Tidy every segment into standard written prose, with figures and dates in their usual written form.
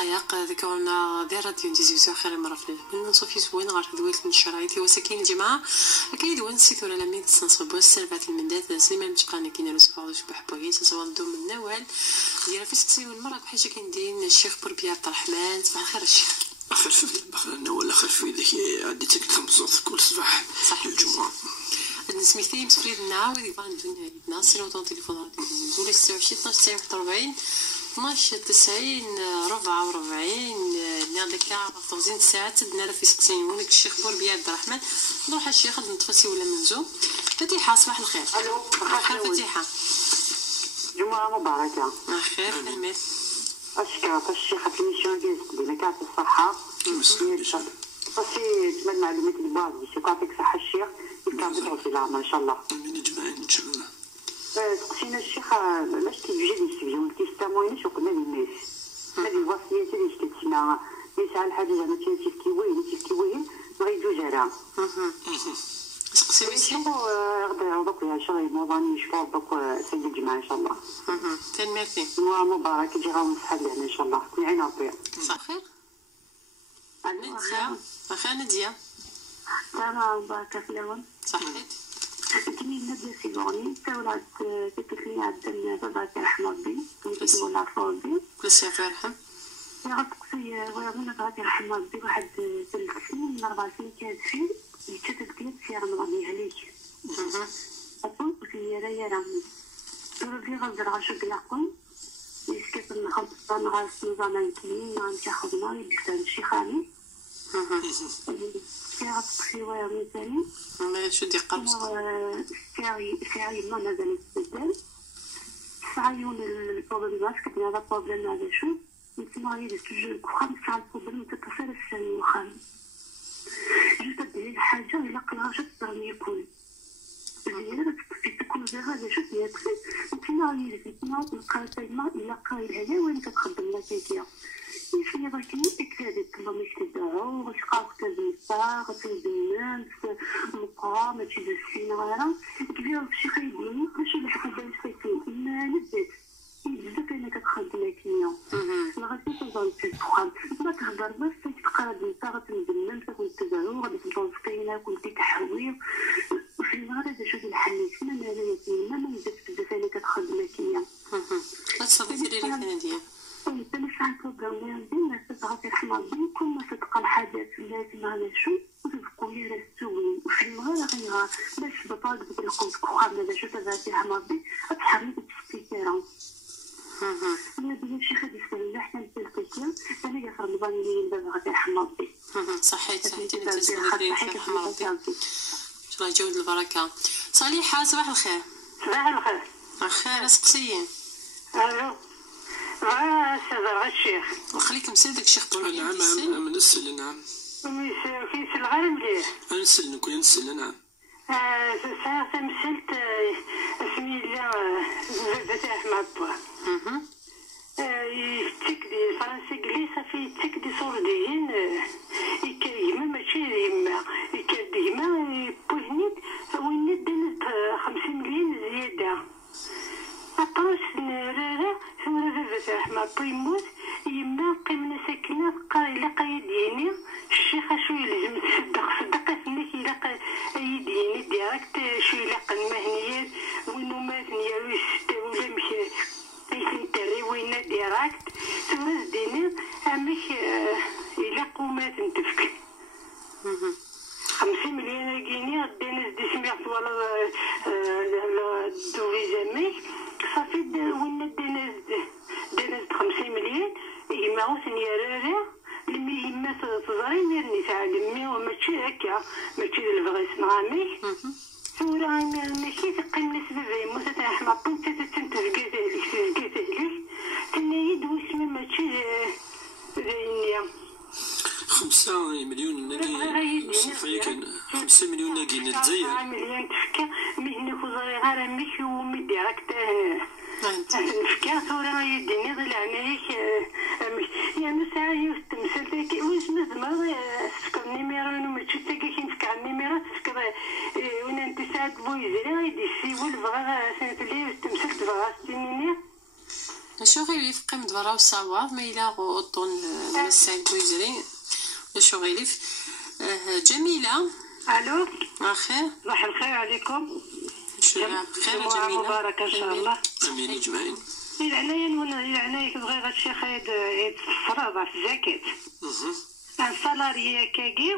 دقائق ذكرنا ذي راديو ديزيوزو خير مرة في الليل نصوفي زوين غير دويلة من الشرايط وساكين الجماعة أكيد وانسيتو لا ميد تنصبوا السربات المندات سليمان متقانا كينا رسبا وش بحبوي تنصوالدو من النوال ديال في سكسي والمرة بحاجة كندين الشيخ بربيع عبد الرحمن صباح الخير الشيخ أخر في النوال أخر في ذيك عديتك 5 كل صباح صح الجمعة نسميتي مسفريد نعاود يبان الدنيا عندنا سينو تليفون راديو ديزيوزو 26 12 49 12 90 44 نادكا توزين ساعات دنا في سقسين ونك الشيخ بربيع عبد الرحمن نروح الشيخ نتفسي ولا منزو فتيحة صباح الخير. الو خير فتيحة جمعة مباركة. خير فهمت أشكرك الشيخ في الميسيون ديال تقديمك يعطي الصحة بصي تما المعلومات اللي باغي باش يعطيك الصحة الشيخ يكافئك ربي العمر إن شاء الله. من أجمعين إن شاء الله. سقسينا الشيخ علاش كيوجد يستفيدو التستاموينش وقلنا للناس هذه الوصية اللي شتينا يسعى الحاجة زعما تيفكي وين غيجوج عليها سقسي غدا يعوضوك يا شغل موضاني يشفى ربك سيد الجماعة إن شاء الله. تنميرتي مبارك يجي غاون صحاب لهنا إن شاء الله كل عين ربي. صح خير نادية أخي نادية تمام مباركة في الأول صحيت كني نادية سيبوني تولد تكتلني عبد باباك رحمة ربي كنت ولا فوضي كل شيء يرحم يا غتقصي ويعطينا باباك رحمة ربي واحد 3 سنين من 4 سنين كانت فيه يتشتت ديال في رمضان عليك أقول في ريالة ربي غنزر عشر كلاقون يسكت من 15 غاس نظام كلين غنتاخدنا يبلتان شي خامي كي غتقصي مثالي ما شو دي قرب ساعي ما مازال يتبدل ساعيون البروبليم ماسك كتنا هذا بروبليم هذا شو نتما غير تجي كوخام ساعة البروبليم تتصل السن وخام جوست تدير حاجة إلا قلها شو تقدر يكون زيادة تكون هذا شو يدخل نتما غير نتما تلقى تايما إلا قايل هذا وين كتخدم لا تيكيا يفيا باكين إكتادي كلا مشتدعو غتلقاو كتازم الصاغ غتنزل مقام ماشي دسين غيرا كبير بشي خايبين ماشي لحق باش ساكين ما نبات بزاف أنا كتخدم كيميا ما غادي تنظن تدخل ما تهضر بس تقرا نتا غتنزل غتنتزعو غادي تنظن سكينة كنتي كحوي وفي المغرب هذا شو الحليت ما لا يتيما ما نبات بزاف أنا كتخدم كيميا لا تصدقي ديري لي نادية تنفع البروبلام اللي عندي تتعطي رحمة ربي كل ما تتقى الحاجات لازم على شو وتبقوا لي راسوين وفي المغرب غيرها باش بطاق بتلقوا كوخام هذا شو تبعتي رحمة ربي تحرمي تستيكيرا أنا بدي شي خدي سلا حتى نتلقيكي أنا يا رمضان اللي ينبغي غادي رحمة ربي صحيت نتسنى رحمة ربي إن شاء الله يجود البركة. صالحة صباح الخير. صباح الخير. خير اسقسيين. ألو أستاذ الشيخ وخليك مسيدك الشيخ بربيع نعم نسل نعم كيسل غير مليح نسل نكون نسل نعم ساعة مسلت اسمي الله زبدة أحمد با يفتكدي فرنسي قليسة في يفتكدي صوردين يكريما ماشي ديما يكديما يبوهنيت وين دنت 50 مليون زيادة أطرش نرارا ثم زبدة أحمد با يموت يما قيمنا ساكنة قايلة قايديني الشيخة شو يلزم صدق فينك إلا يديني ديريكت شو يلقى المهنيات وينو ماتني ويستوى ولا مشى يسنتري وين ديريكت ثم زديني أمك يلقى ماتن تفك 50 مليون جنيه ديناس دي سمعت ولا دوفي زمي صافي وين ديناس 50 مليون يما وثني رارا لمي يما تزري نرني تعلمي وماشي هكا ماشي الفغيس نغامي ثورة ماشي تقيم سبب يموت تاحمى بنت تنتفقات عليك تنايد واسمه ماشي زينيا 5 مليون ناقي صافي كان 5 مليون ناقي نتزاير 5 مليون تفكا مهنك وزري غير ميك ومي ديريكت نفكا ثورة يديني ضل عنايك يعني ساعة يستمثل تاكي واسمه زمر تفكر النيميرو وماشي تاكي كنفكر النيميرو تفكر وين انت ساعة بويزري غيدي السيول بغا سنة اللي يستمثل تبغا ستينيني شو غير يفقم دبرا وصاوار ما إلا غوطون الساعة بويزري شو غير جميلة. الو خير صباح الخير عليكم. خير جمعة جميلة مباركة ان شاء الله. امين اجمعين. العناية العناية كتبغي غا الشيخ يتفرض في الزكاة. ان سالاري كاكي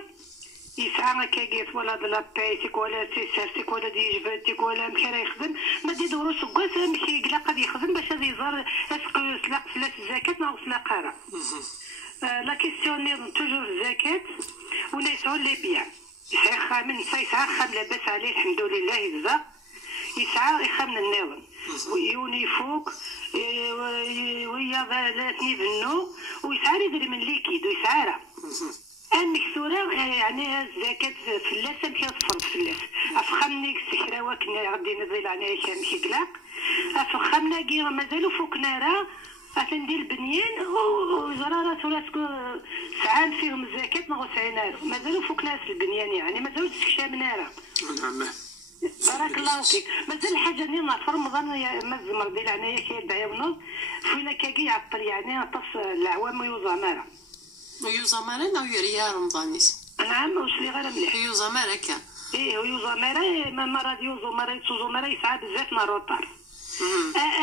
يسعى كاكيت ولا بلابيتك ولا تيسارتك ولا ديجباتك ولا مكان يخدم ما ديدورو سكاس مشي يقلا قد يخدم باش غادي يزار اسكو سلاق فلاس الزكاة ما سلاقها. لا كيسيون توجور الزكاة ولا يسعوا لي بيع يسعى خامن يسعى خام لاباس عليه الحمد لله يزا يسعى يخامن النظام ويوني فوق ويا ثلاثني بنو ويسعى يدري من ليكيد ويسعى راه المكسورة يعني الزكاة فلاس مشي تفرض فلاس افخمني السحراوة كنا غادي نزيل عليها شامشي كلاق افخمنا كي مازالو فوقنا راه ندير البنيان وزرارات ولا ساعات فيهم الزكاة ما غوسعيناها مازالو فوقنا في البنيان يعني مازالو تكشامنا راه. نعم بارك الله فيك. مازال حاجه اللي في رمضان ما الزمر ديال عناية كيدعي ونص فينا كاكي يعطل يعني طف العوام ويوزامارا ويوزامارا او يريا رمضانيس. نعم واش اللي غير مليح يوزامارا كا ويوزامارا ما راديو زومارا يتوزومارا يسعى بزاف ناروطار.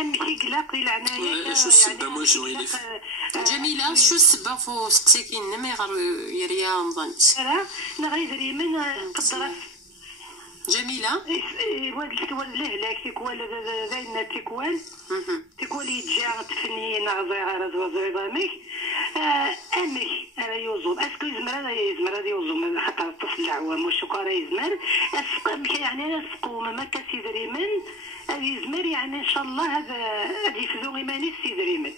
امشي قلاق ديال عناية شو السبب واش ويلف جميلة شو السبب فو سكساكين ما يغير يريا رمضانيس لا غيدري من قدرت جميلة والد لهلاك تيكوال زين تيكوال يتجا تفنيين غزير زوامك امك انا يوزم اسكو يزمر يوزم خاطر الطفل العوام والشكارة يزمر اسقمك يعني انا سقوم ما كسيدري من يزمر يعني ان شاء الله هذا يفزو غيماني سيدري من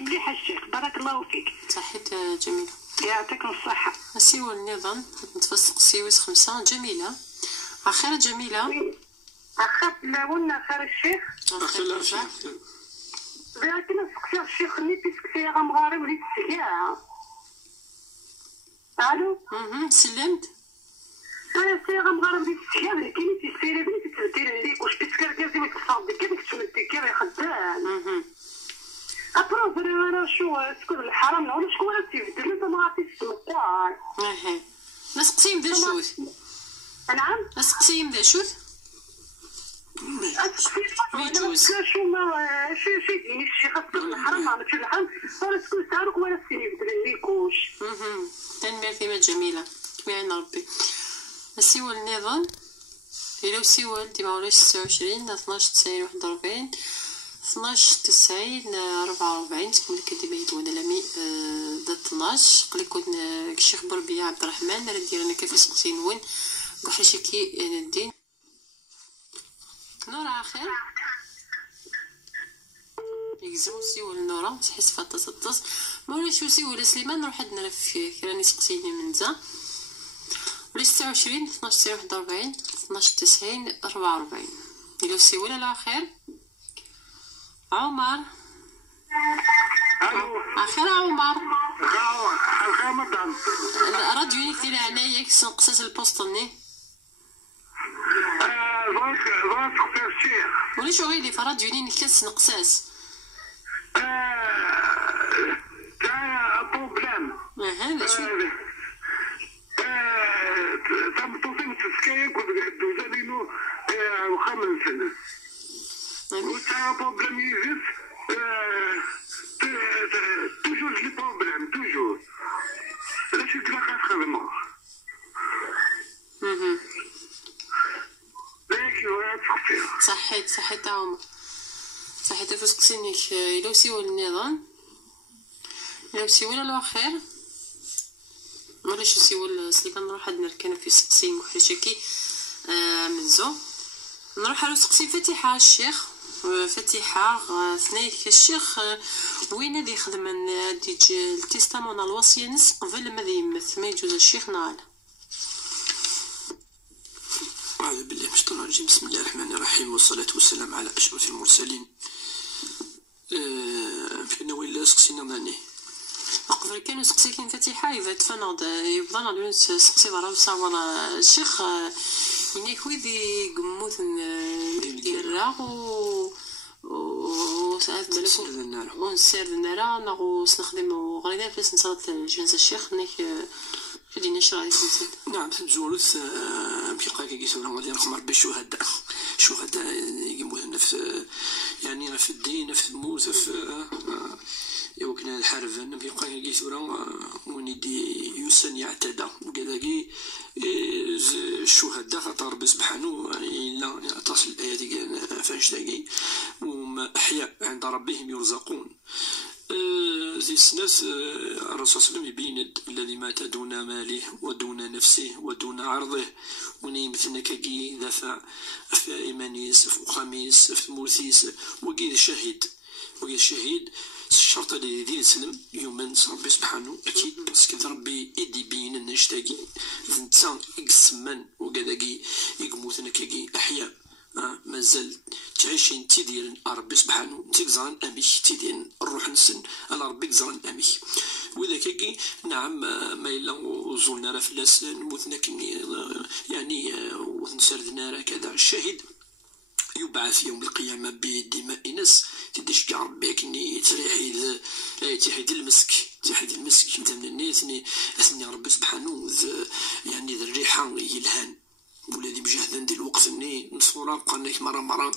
مليح الشيخ بارك الله فيك. صحيت جميلة يعطيكم الصحة. سيوا النظام نتفسق سيويس 5 جميلة أخيرا جميلة أخاف لاونا خير الشيخ اخلا شيخ لكن سقسي الشيخ اللي تسكسي غمغاري وليت السكاع. الو سلمت انا سي غمغاري وليت السكاع لكن تسيري بنتي تدير عليك واش تسكر كازي ما تصاوب ديك تسمتي كي خدام ابرو انا شو سكون الحرام ولا شكون تيبدل انت ما عرفتيش تمطار نسقسيم دا شوت. نعم نسقسيم دا شوت يجوز شو ما شي ديني شي خاصك الحرام ما عملتش الحرام ولا تكون سارك ولا سيني بدل ليكوش تنمير فيما جميلة كميعين ربي سيوا النظام إلا سيوا ديما ولاش 26 12 90 41 12 90 44 تكون لك ديما يدونا لامي دا 12 قلي كون الشيخ بربيع عبد الرحمن راه دير انا كيف سقسين وين بحال كي ندين نورا خير يجزمو سيوا النورا تحس فاطس الطس مولا شو سيوا سليمان نروح عندنا راه راني سقسيني من زا ولا 26 12 41 12 90 44 إلا سيوا لا خير عمر. الو اخيرا عمر الخير مدام راديو يونيك ديال عناية كنقصص البوسطني فاش خسر الشيخ ولا شو غيلي في راديو يونيك كنقصص تاع بروبليم هذا شو تم توصيل السكاية كنت دوزا لينو وخمس سنة وتاع بروبليم يزيد توجور لي بروبليم توجور لا شي تلاقى خدمة لكن ولا تخفيها صحيت عمر صحيت فسقسينيك إلا سيوا النظام إلا سيوا لا خير ولا شو سيوا سلي كنروح عندنا كان في سقسين وحال شكي منزو نروح على سقسين فتيحة الشيخ فتيحة ثنيك الشيخ وين هادي يخدم ديج التستامون الوصية نص قبل ما يمث ما يجوز الشيخ نال. أعوذ بالله من الشيطان الرجيم بسم الله الرحمن الرحيم والصلاة والسلام على أشرف المرسلين. فينا وين سقسينا ضاني قبل كانوا سقسيكين فتيحة يبقى تفنض يبدا نالون سقسي برا وصاور الشيخ ينيك ويدي قموت ديال وساعات بالك ونسير النارا نغوص نخدم غريدا فاس نصرت جنس الشيخ نيك في دينا شرايك نسيت. نعم في الزولوث بقى كي يسوي غادي نخمر بالشهداء يموتون في يعني في الدين في الموت في يوكنا الحرب بقى كي يسوي ونيدي يسن يعتدى وكذاكي الشهداء خاطر ربي سبحانه إلا تصل الآيات فاشتاقي وما أحياء عند ربهم يرزقون. ذي السناس الرسول صلى الله عليه وسلم يبين الذي مات دون ماله ودون نفسه ودون عرضه وني مثلنا كي دافع في إيمانيس في خميس في مورثيس وكي الشهيد الشرط اللي يدير يسلم يومن ربي سبحانه أكيد بس ربي يدي بين النشتاقي نتا يقسمن وكذاكي يقموتنا كي أحياء مازال تعيشين تيديرن ربي سبحانه تيكزران أميك تيديرن الروح نسن على ربي كزران أميك وإذا كي نعم ما إلا وزولنا راه فلاس نموتنا كني يعني ونسردنا راه كذا الشاهد يبعث يوم القيامة بدماء ناس تدش كاع ربي كني تحيد المسك مثلا الناس أثني ربي سبحانه يعني ذا الريحة يلهان ولادي بجهدا ديال الوقت نصورا بقالنا مرة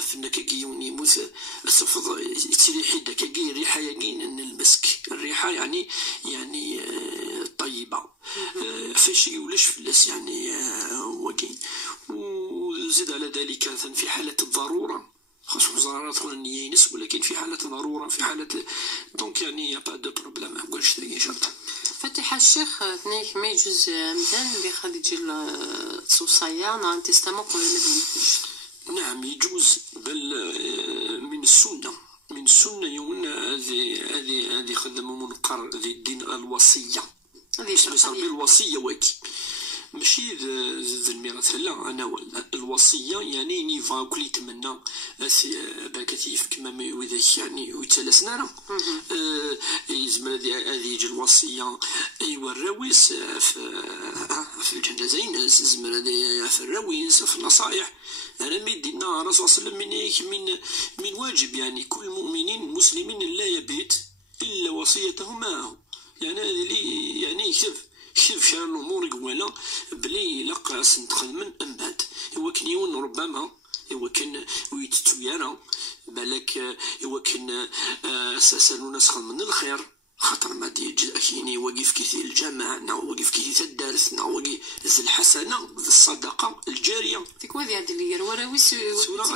فينا كيوني يموت الصفض يتريحي داك الريحة يقين المسك الريحة يعني طيبة فاش يولش فلاس يعني وكين وزيد على ذلك في حالة الضرورة خاصو زرارات تكون ينس ولكن في حالة ضرورة في حالة دونك يعني يا با دو بروبليم مكونش تاعي شرط. فتح الشيخ تنيك ما يجوز مثلا بخديج الصوصية نعم تستمع قبل ما تنفش. نعم يجوز بل من السنة يقولنا هذه خدموا منقر ذي الدين الوصية يصير بالوصية واكي ماشي ذا الميراث لا أنا الوصية يعني نيفا كل يتمنى باكتيف كما وذاك يعني ويتلاسنا راه يزمر هذه يجي الوصية أيوا الراويس في الجنازين زمر هذه في الراويس في النصائح أنا ميدينا الرسول صلى الله عليه وسلم من واجب يعني كل مؤمنين مسلمين لا يبيت إلا وصيته معه يعني هذه لي يعني يكتب شان الأمور قوالا بلي لقى سنتخدم من بعد هو كان يون ربما هو كان ويتتويانا بالك هو كان ساسلونا سخن من الخير خاطر ما دي أكيني واقف كثير الجامعة نا واقف كثير الدارس نا واقف ذي الحسنة ذي الصدقة الجارية فيك وذي هاد اللي يروى سورة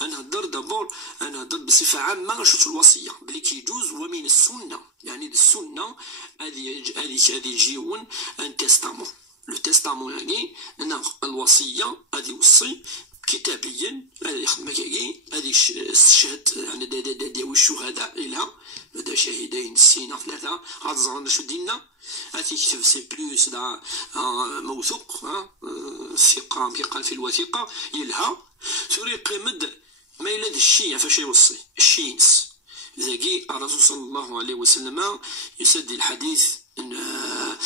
أنا هدر دابور أنا هدر بصفة عامة شفت الوصية بلي كيجوز ومن السنة يعني السنة هذه جيون ان تستامون لو تستامون يعني أن الوصية هذه وصي كتابيا هذه يخدم كاكي هذه الشهد يعني ديال الشهداء إلها هذا شهيدين السنة ثلاثة هذا زعما شو دينا هذه يكتب سي بلوس دا موثوق ثقة بيقال في الوثيقة يلها سوري قيمد ما إلا ذا الشيء فاش يوصي الشينس ذاكي الرسول صلى الله عليه وسلم يسد الحديث ان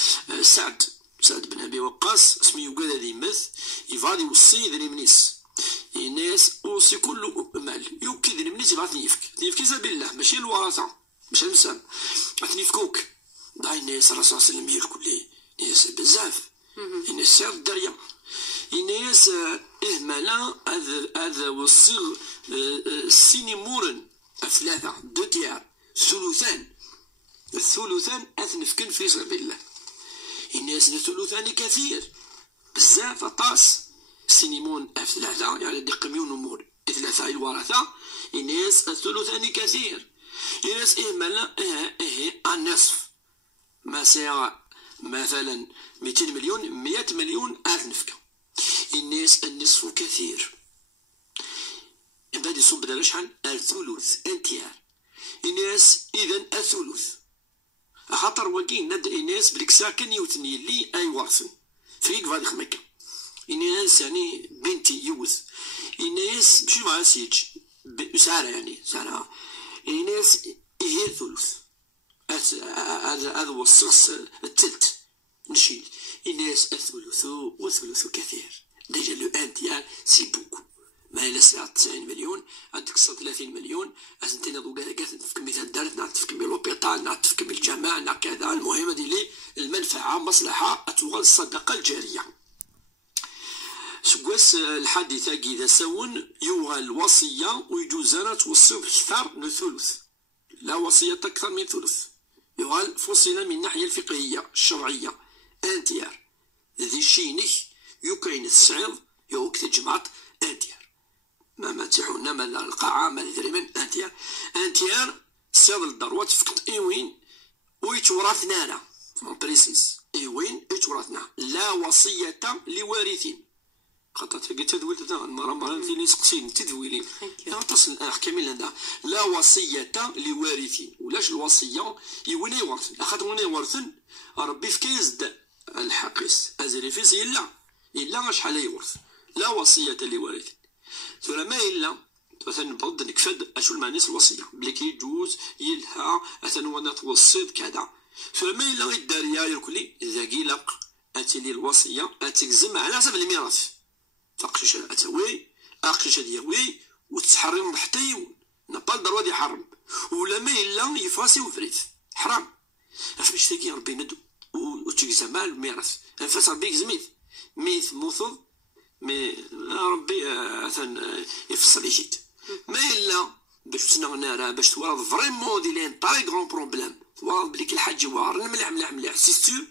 سعد بن ابي وقاص اسمي يقال هذه مث يفادي يوصي ذري منيس الناس اوصي كل مال يوكي ذري منيس يبعثني يفك سبيل الله ماشي الورثه ماشي المسام عطني يفكوك ضاي الناس الرسول صلى الله عليه وسلم يقول لي الناس بزاف الناس سير الدريه الناس اهمالا هذا وصي السيني مورن ثلاثة دو تيار الثلثان أثنفكن في سبيل الله الناس الثلثان كثير بزاف طاس سينيمون ثلاثة يعني دقميون أمور ثلاثة الورثة الناس الثلثان كثير الناس إهمالا النصف ما سيرى مثلا 200 مليون 100 مليون أثنفكن الناس النصف كثير بعد يصب دابا شحال الثلث انتيار الناس اذا الثلث خاطر واكين ناد الناس بليك ساكن يوثني لي اي ورثن فيك غادي خمكه الناس يعني بنتي يوث الناس ماشي مع سيج سارة يعني سارة الناس هي الثلث هذا هو الصغص الثلث نشيل الناس الثلث والثلث كثير ديجا لو انتيار سي بوكو ما إلا ساعة 90 مليون عندك 30 مليون أنت دوكا كاع تفكم مثال دارت نعرف تفكم لوبيطال نعرف تفكم الجامع نعرف كذا. المهم هذه لي المنفعة مصلحة أتوغل الصدقة الجارية. سكواس الحادثة إذا سون يوغل الوصية ويجوز أنا توصي بأكثر من ثلث، لا وصية أكثر من ثلث. يوغل فصل من الناحية الفقهية الشرعية أنتيار ذي شينك يوكاين السعيد يوك تجمعت أنتيار ما تيحونا ما القاعة ما دريمن أنتيار سيد الدار تفكت إيوين ويتورثنا لا بريسيس إيوين يتورثنا لا وصية لوارثين. خاطر قلت تدويل هذا المرة اللي سقسين تدويلين تصل أحكام لنا لا وصية لوارثين. ولاش الوصية يولي يورث خاطر وين يورثن ربي في كيزد الحقيس أزري فيس إلا شحال يورث لا وصية لوارثين. ثم ما إلا مثلا نبغض نكفد أشو المعنيس الوصية بلي كيجوز يلها مثلا وانا توصيت كذا. ثم ما إلا الدارية يركلي إذا قيلق أتلي الوصية أتجزم على حسب الميراث تقشش أتوي أقشش ديوي وتحرم حتى يون نبال دروا دي حرم ولا ما إلا يفاسي وفريث حرام فاش تاكي ربي ندو وتجزم على الميراث فاس ربي يجزميث ميث موثض مي ربي مثلا يفصل يجيد ما إلا باش تسنغنا باش توارد فريمون دي لين طاي غرون بروبليم توارد بليك الحاج وارن مليح سيستور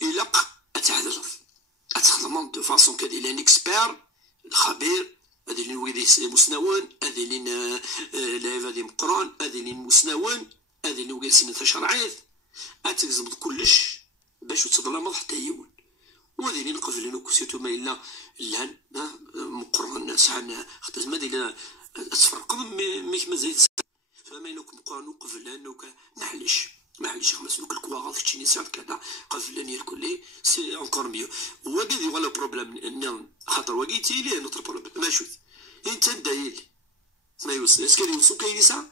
يلق أتعذر أتخدم دو فاسون كادي لين إكسبير الخبير هذي لين ويدي مسنون هذي لين لايف هذي مقران هذي لين مسنون هذي لين ويدي سنة شرعيت أتكزم كلش باش تظلم حتى يون وهذي لين قبل لين كسيتو ما إلا لهن مقران سحنا خاطر ما دير تفرق ميك مازال فما إنكم مقران قبل لأنك معليش خمس لوك الكواغ تشيني ساعات كذا قبل لأن يركلي سي أنكور ميو وكذي ولا بروبليم نعم خاطر وقيتي لي نوتر بروبليم ما شوف أنت دايل ما يوصل اسكري يوصل كاين ساعة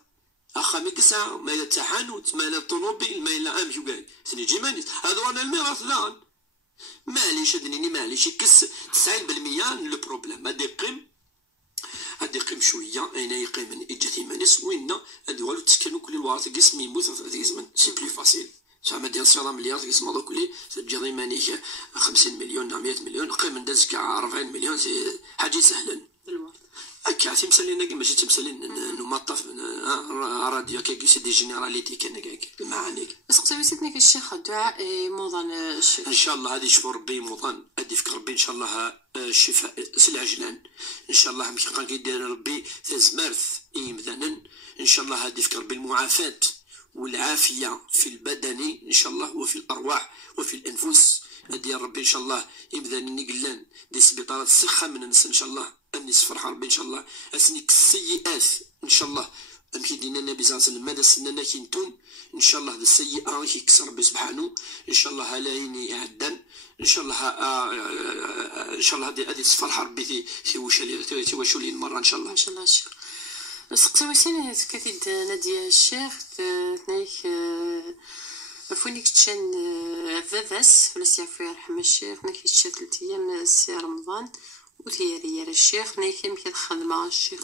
أخا ميك ساعة ما إلا تحانوت ما إلا الطوموبيل ما إلا أمشي وكاين سني جيمانيس هذا أنا الميراث لان معليش أدنيني معليش يكس 90% لو بروبليم هادي قيم شويه اين يقيم من اجتي مانيس وين هادي والو تسكنوا كل الوارث قسم يموت في زمن سي بلي فاسيل زعما ديال 7 مليار قسم هذا كلي تجي مانيك 50 مليون 100 مليون قيم ندز كاع 40 مليون سي حاجه سهلا بالوارث هكا تمثلين ماشي تمثلين انه ما طاف راديو كي سي جينيراليتي كان كاع المعاني سقسي سيتني في الشيخ دعاء موضان ان شاء الله هذه شوف ربي موضان ادي فكر ربي ان شاء الله الشفاء سلعجلان ان شاء الله مش كيدير ربي تزمرث مثلا ان شاء الله هذه فكر بالمعافاة والعافية في البدن ان شاء الله وفي الارواح وفي الانفس هذه ربي ان شاء الله يبدا نقلان دي سبيطارات الصحة من الناس ان شاء الله اني فرح ربي ان شاء الله اسنيك السيئات ان شاء الله أمشي دينا النبي صلى الله عليه وسلم ماذا سننا كنتون إن شاء الله هذا السيئة يكسر ربي سبحانه إن شاء الله هلايني عدن إن شاء الله إن شاء الله هذه الصفرحة ربي توشلي المرة إن شاء الله. إن شاء الله الشيخ. سقسي وسين كثير نادية الشيخ تنايك فونيك تشان فافاس ولا سيعفو يرحم الشيخ نايك تشان 3 أيام سي رمضان وثياري الشيخ نايك يمكن خدمة الشيخ.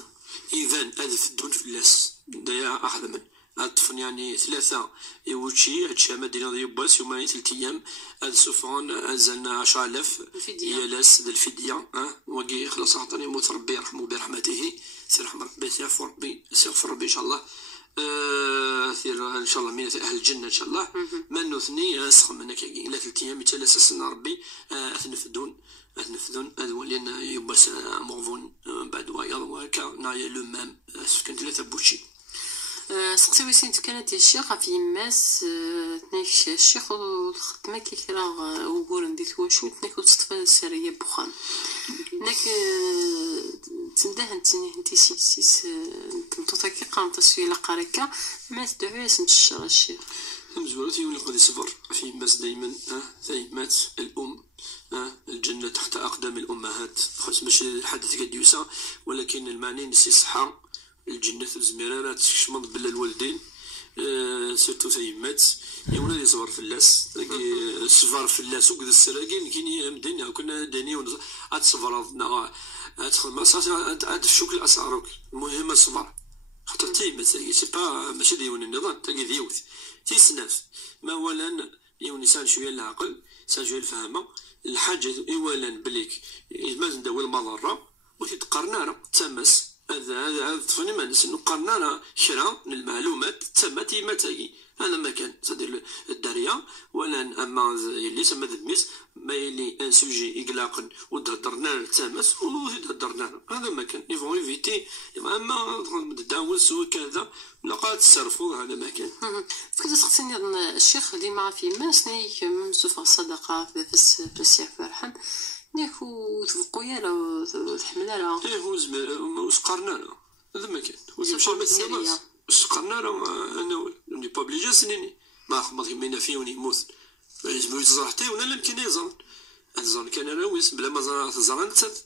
إيفان هذا في الدون فلاس دايا أخدم أطفن يعني 3 يوتشي هادشي مدينة يباس يومين 3 أيام هاد سوفون أنزلنا 10,000 يالاس د الفدية وكي خلاص عطاني يموت ربي يرحمه برحمته سيرحم ربي سيغفر ربي إن شاء الله إن شاء الله من أهل الجنة إن شاء الله منو ثني أسخن منك إلا 3 أيام يتلاس سنة ربي أثنفدون هذا لأن يباس مغفون بعد ويض وهكا نايا لو مام كان 3 بوشي. سقسي وسين كانت الشيخ في ماس تنايك الشيخ الخدمة كي راه وقول ندير واشو تنايك وتصطفى السرية بخان ناك تنداه انتي سيس تمطوطا كي قامت تسوي لقاركا ما تدعوياس نتشر الشيخ مزورتي يولي قد يصبر في ماس دايما مات الأم الجنة تحت أقدام الأمهات خاص ماشي الحدث قد يوسع ولكن المعني نسي صحة الجنة الزميرة لا تشمض بلا الوالدين سيرتو تيمات يونا اللي صبر فلاس صبر فلاس وكذا السراقين كاين مدينة كنا داني عاد صبرنا عاد تشوك الاسعار المهم الصبر خاطر تيمات سي با ماشي ديون النظام تاكي ديوث تيسناف ما اولا يونسان شويه العقل سان شويه الفهمه الحاجه اولا بليك ما نداوي المضره وتتقرنا راه تمس هذا تفهمني ما نسنو قرنا شرا من المعلومات تما تاكي هذا ما كان صدير الداريه ولا اما اللي سما دميس ما يلي ان سوجي اقلاقا وتهضرنا تمس وتهضرنا هذا ما كان يفون ايفيتي اما تداول سو كذا لقات تصرفوا هذا ما كان فكرة سقسيني الشيخ ديما في ماس نيك مسوف الصدقه في السياح فرحم نيكو تفقويا لا تحملها لا ايه واش قرنا لا هذا ما كان ويمشي مثلا واش قرنا لا انا ني با بليجي سنيني ما كيما فيه ونيموت لازم يزرع حتى ولا يمكن يزرع الزرع كان راويس بلا ما زرع نتات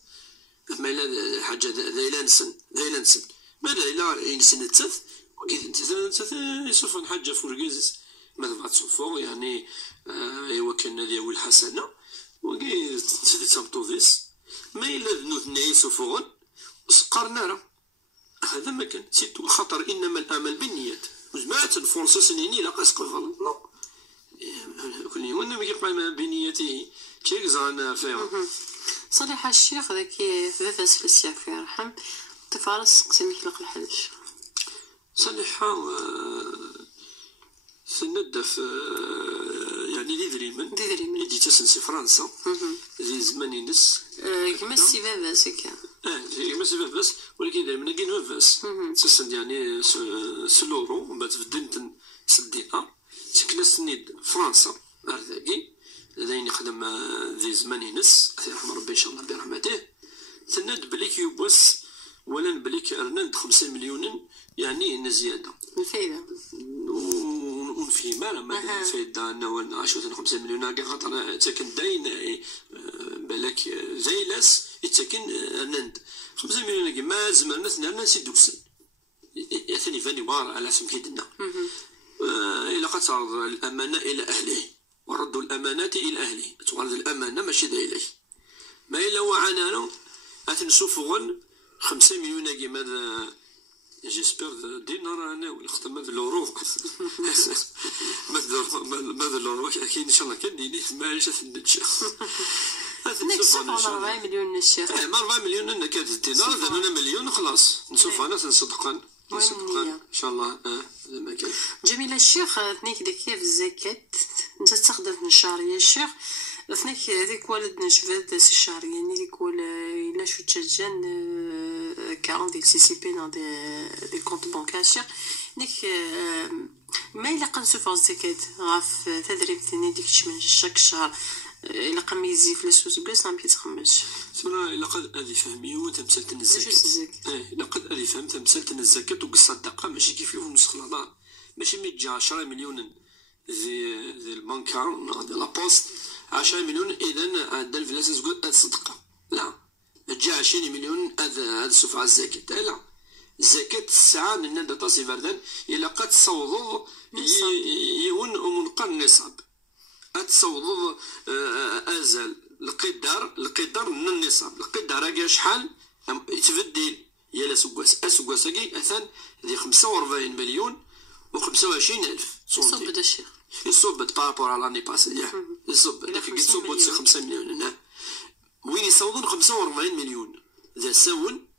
ما الا حاجه ذا نسن ما لا ينسن نتات وكيف انت يصفن حاجه فرقيز ما تبغى تصفو يعني ايوا كان ديال الحسنه وكي تسدي تمطوفيس ما الا ذنوب نعيس فوغن وسقرنا راه هذا ما كان سيتو خطر انما الامل بالنيات جماعه الفرصه سنيني لا قاسق غلط لا كل يوم ما كيقال بنيته كيك زعنا فيها صالح الشيخ ذاك في السياق في رحم تفارس قسم يخلق الحلش صالحة سندف يعني دي دريمن يدي تسنسي فرنسا زي زمان ينس كما السي باباس كان كما السي باباس ولكن دائما كاين باباس تسند يعني سلورو ومن بعد في الدنتن سدينا سكنا سنيد فرنسا هذاكي داين يخدم ذي زمان ينس الله يرحم ربي ان شاء الله برحمته سند بليك يبوس ولا بليك ارنند 5 مليون يعني زياده الفايده ونفي ما الفايده انه 10 5 مليون كاع خاطر تاكن داين بالك زي لاس يتسكن ارنند 5 مليون كما زمرنا ثنا سيدو السن ثاني فاني بار على سم كيدنا الى قد تعرض الامانه الى اهله وردوا الامانات الى اهله تعرض الامانه ماشي اليه ما الا وعنانا اتنشوفوا 5 مليون كيما جيسبر دينار انا ولا خطر ماذا لورو ماذا لورو اكيد ان شاء الله كان معليش تندش نكسب 4 مليون الشيخ 4 مليون انا كانت دينار دابا مليون خلاص نشوف انا نصدقن ان شاء الله زعما كان جميل الشيخ ثنيك ديك في الزكاه انت تستخدم في الشهريه الشيخ ثنيك هذيك والد نشفد الشهريه يعني ديك ولا الا شو تجان 40 ديكسيسيبي dans des comptes bancaires نيك ما إلا قنسوفو الزكاة غاف تدريب ثاني ديك من شاك شهر إلا قام يزي فلوس وسكاس عم كيتخمش سمعنا إلا قد أذي فهمي وتمثلت الزكاة إلا قد أذي فهم تمثلت الزكاة وقصدقة ماشي كيف يوم نسخ الهضار ماشي ميجي 10 مليون زي البنكة لا بوست 10 مليون إذا عندنا الفلاس الصدقة لا جا 20 مليون هذا السفعة الزكاة لا الزكاة الساعة من هذا تصي فردان إلا قد تصوضوا يون ومنقر النصاب تصوضوا أزل القدر من النصاب القدر راكي شحال يتبدل يا سكواس كي أثان ذي 45 مليون و25 ألف يصوب هذا الشيخ يصوب بارابور على لاني باسي يصوب داك يصوب 5 مليون وين يصوضون 45 مليون ذا سون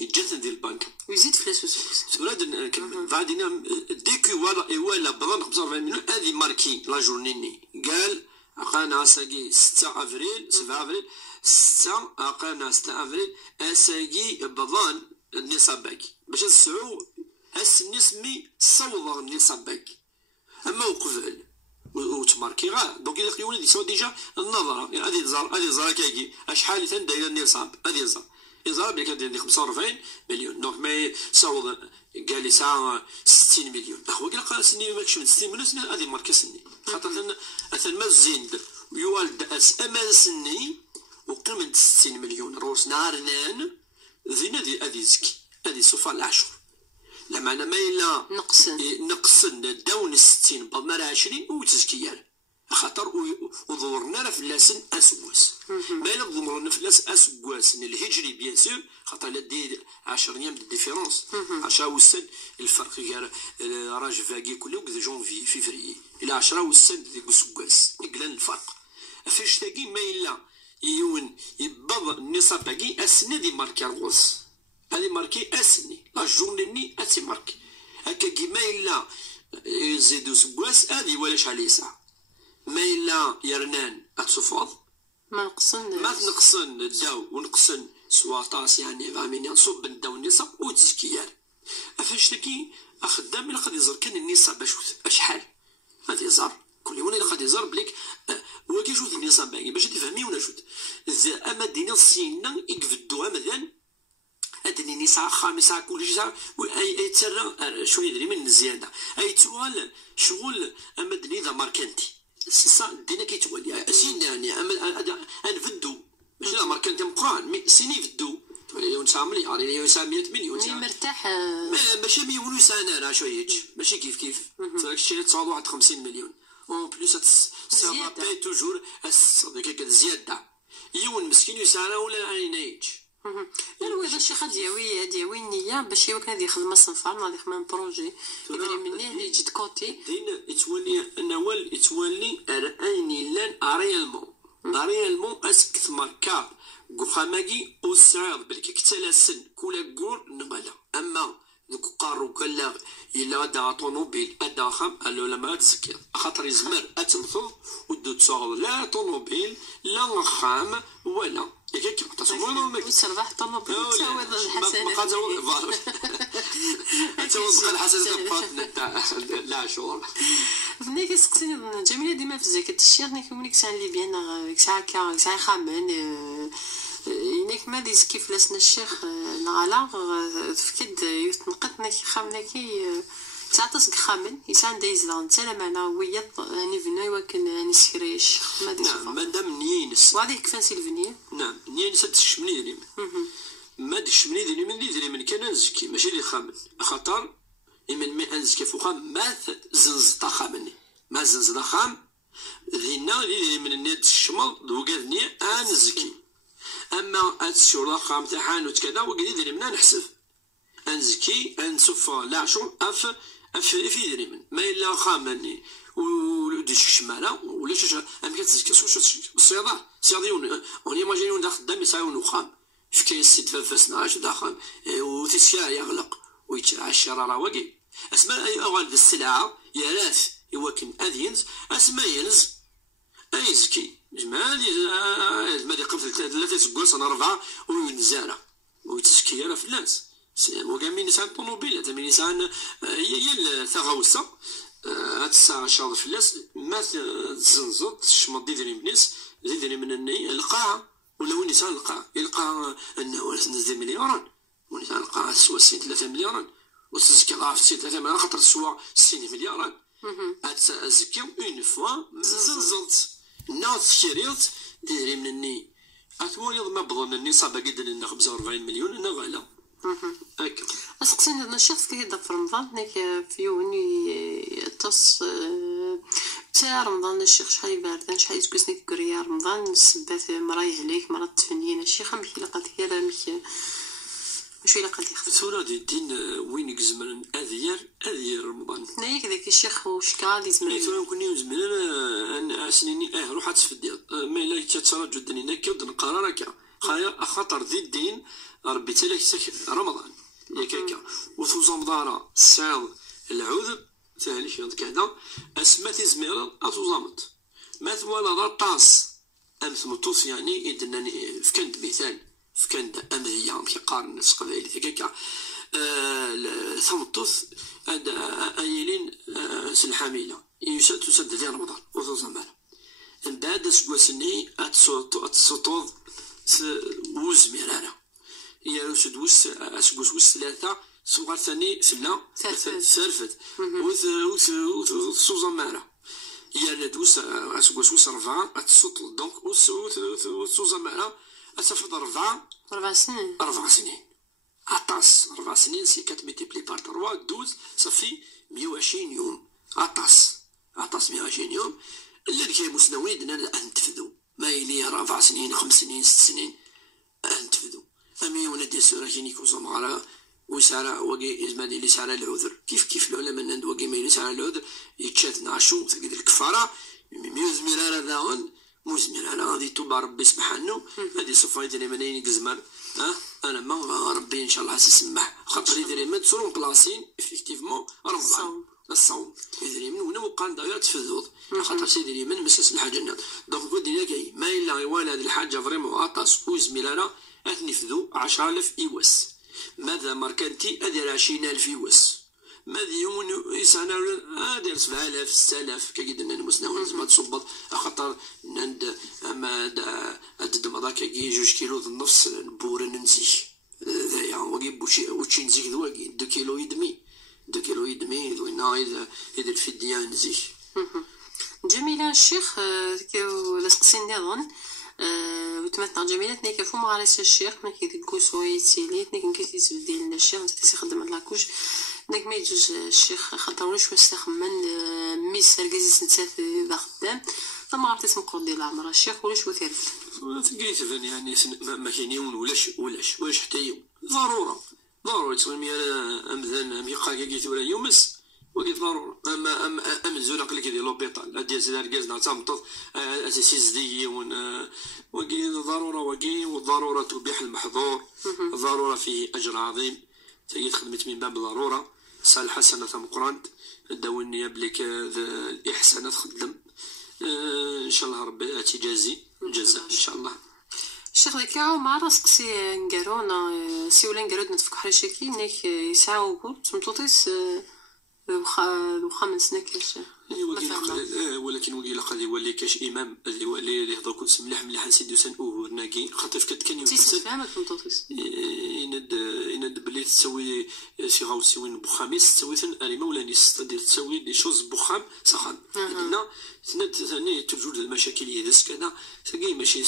يتجثن ديال البنك ويزيد فلوس سولاد نكمل بعدين ديكو ولا بضان 45 مليون هذه ماركي لا جورنيني قال اقانا ساقي 6 افريل 7 افريل 6 اقانا 6 افريل اساقي بضان النصابك باش تسعو اسنسمي صوض النصابك اما وقفل وتماركي غا دونك الا خيوني ديك سوا ديجا النظره يعني هذه زرا كاكي اشحال ثان دايره النصاب هذه زرا يزرا بلي كان 45 مليون دونك ما يصوض قال لي ساعه 60 مليون هو قال سني ماكش من 60 مليون سني هذه ماركه سني خاطر اثن ما زيند يوالد اس امان سني وقل من 60 مليون روس نار نان زين هذه زكي هذه صفه العشر لا معنى ما إلا نقصن داون 60 بضمار 20 وتزكيال خاطر وظهرنا في اللسن اسواس ما الا ظهرنا في اللسن اسواس الهجري بيان سور خاطر لدي 10 ايام دي ديفيرونس 10 والسن الفرق غير راج فاكي كله وكذا جونفي فيفري الى 10 والسن ديك اسواس نقلان الفرق فاش تاقي ما الا يون يبض النصاب باقي اسني دي ماركي الغوص هذه ماركي اسني لا جورني اسي ماركي هكا كيما الا يزيدو سواس هذه ولا شحال يسعى ما إلا يرنان أتصفض ما تنقصن الداو ونقصن سواطاس يعني فامين نصب الداو النصاب وتزكيال أفاش تكي أخدام إلا قد يزر كان النصاب أشحال غادي يزر كل يوم إلا قد يزر بليك واكي شوت النصاب باقي باش تفهمي ولا شوت أما دينا الصينا يقفدوها مثلا أدني نسعة خامسة كل شيء أي تسرى شوية دري من الزيادة أي توال شغل أما دني ذا ماركنتي سا دينا كيتولي سين يعني انفدو ماشي لا ماركنتي مقران سيني فدو تولي 9 مليار يعني 900 مليون مي مرتاح ماشي مليون سنه راه شويه ماشي كيف فداك الشيء تصاوب واحد 50 مليون اون بليس سا باي توجور هكاك زياده يون مسكين يسانا ولا عينيج الويض الشيخ دياوي النية باش يوك هادي خدمة صنفار غادي خدمة بروجي يدري مني اللي يجي كوتي دين يتولي نوال يتولي رأيني لان اريالمون اسك ثماركا قخاماكي وسعيد بلك كتلاسن كولا كور نغلا اما دوك قارو كلا الا دا طونوبيل ادا خام الو لما تزكي خاطر يزمر اتمثل ودو تصاغ لا طونوبيل لا خام ولا ياك تصوروا وسربح طونوبيل تعوض الحسنات تعوض الحسنات لا شغل فني كيسقسيني جميله ديما في زكاة الشيخ نيك منك ساعه اللي بيان ساعه خامن ينك ما ديز كيف لسنا الشيخ نغالا تفكد يتنقط نكي خامنكي ساعه تصق خامن يسان دايز لان سلام انا ويا نيفنا وكن نسكريش ما ديز نعم مادام نينس وهذيك كفان سيلفنيه نعم نينس الشمني ديما ما الشمني ديما من كان نزكي ماشي اللي خامن خاطر من ما انزكي فوقها ما زنز خامني ما زنز خام ذينا اللي من النيت الشمال دوكادني انزكي اما الشورى خام تاع حانوت كذا وقدي دري من نحسب انزكي انصف لاشو في دري من ما الا خامني وديش الشماله ولا شاش ام كتزكي الصياده صياديون اوني ماجيون داخل خدام يسايون خام في كيس سيت فاسنا اش داخل وتسيا يغلق ويتشرع الشراره واقي اسماء اي اغلب السلعه يا راث يوكن اذينز اسماء ينز ايزكي مادي قبل 3 سكوس انا 4 وينزاله ويتسكي راه في الناس وكامل نسان طوموبيل تاع نسان هي الثغوسه هاد الساعه شاط في الناس ما تزنزط شمط ديري الناس ديري من الني القاعه ولا وين نسان القاعه يلقى انه 2 مليون ونسان القاعه سوا 3 مليون وتسكي ضعف 3 مليون خاطر سوا 60 مليار اتزكي اون فوا زنزلت ناس شريط ديري من الني اتولي ما بظن النصاب قد لنا 45 مليون انا غالا هكا اسقسيني هذا الشخص كيبدا في رمضان هناك في يوني تص تاع رمضان الشيخ شحال باردان شحال يسكسني كريا رمضان السبات مرا يهليك مرا تفنين الشيخ مشي لقات كذا مشي لقات يخف سورة الدين وين يزمرن اذير رمضان نايك ذاك الشيخ وشكال يزمرن سورة كوني يزمرن سنيني روح تفدي ما الا تتسرج الدنيا هناك ودن قرارك خاطر ذي الدين ربي تلاك رمضان ياك وثوز رمضان السعد العوذ ثاني شي كذا اسماء تزمير اتوزامت ما ثوالا طاس امثمطوس يعني يدناني فكند مثال فكند امذيه كي قارن نفس قبائل هكاك ثمطوس ايلين سلحاميله تسد في رمضان وثوزامال من بعد سكواسني اتسطوض وز ميرانا هي رشد وس 3 صغار ثاني سلا سرفت وسوزا مارا هي ندوس وس 4 اتسط دونك وسوزا مارا اتفضل 4 سنين 4 سنين عطاس 4 سنين سي 4 ملتيبلي بار 3 12 صافي 120 يوم. عطاس 120 يوم. اللي كاين مسنوين دنا نتفدو ما يلي 4 سنين 5 سنين 6 سنين نتفدو. امي ولدي سورة كينيكو زمغرا وسارة وقي إزمادي اللي سارة العذر كيف العلماء نند وقي ما يلي سارة العذر يتشات نعشو تقدر الكفارة ميوزمير على داون مزمير على غادي توبا ربي سبحانه هادي صفا يدري منين قزمر انا ما ربي ان شاء الله سيسمح خاطر يدري من تسرون بلاصين افيكتيفمون رمضان الصوم يدري من ولا وقال دايره تفذوض خاطر سيدي من مسس الحاجه الناس دونك قلت لي كاي ما الا ولا هذه الحاجه فريمون عطاس وزمير على نفذو 10,000 إيواس. ماذا ماركانتي أدير 20,000 إيواس. ماذا يوم يسعنا أدير 7,000 6,000 كيدنا المسنون زعما تصبط خاطر عند أما أدد مضاك كي 2 كيلو النص بورن نزيك ذايا وكي وشي نزيك ذواكي 2 كيلو يدمي 2 كيلو يدمي دوينا يدير في الديان نزيك. جميلة الشيخ لسقسيني أظن وتمتع جميلة تنيك فو مغارس الشيخ ما كيدقو سويت سيلي تنيك نكيتي تبدي لنا الشيخ نتي خدم على لاكوش تنيك ما يجوز الشيخ خاطر واش واستخمن ميس ركزيس نتسات ذا خدام فما عرفتش نقول ديال العمر الشيخ ولاش وثالث تلقيت يعني ما كاينين ولاش حتى يوم ضروري تسمي انا امذان ميقا كيت ولا يومس وقيت ضروري اما زولاق اللي كيدير لوبيطال ديال سيدي ركازنا تامطط اساس دي وقيت ضروره والضروره تبيح المحظور الضروره فيه اجر عظيم تجي خدمت من باب الضروره سال حسنه مقران داوني بليك الاحسانات خدم ان شاء الله ربي تجازي جزاء ان شاء الله. الشيخ ذكاو مع راسك سي نقارونا سي ولا نقارود نتفك حريشكي نيك يسعاو بول سمطوطيس وخا من سنة كاش ولكن وقيلا قد يولي كاش امام اللي يولي اللي يهضر كل مليح نسيدو سن ناكي خاطر كان يوصل فهمك مطوطيس يند بلي تسوي شي غاوسي وين بخاميس تسوي ثن اريما ولا نيس تدير تسوي لي شوز بخام سخان هنا ثاني توجد المشاكل يدس كذا ثقي ماشي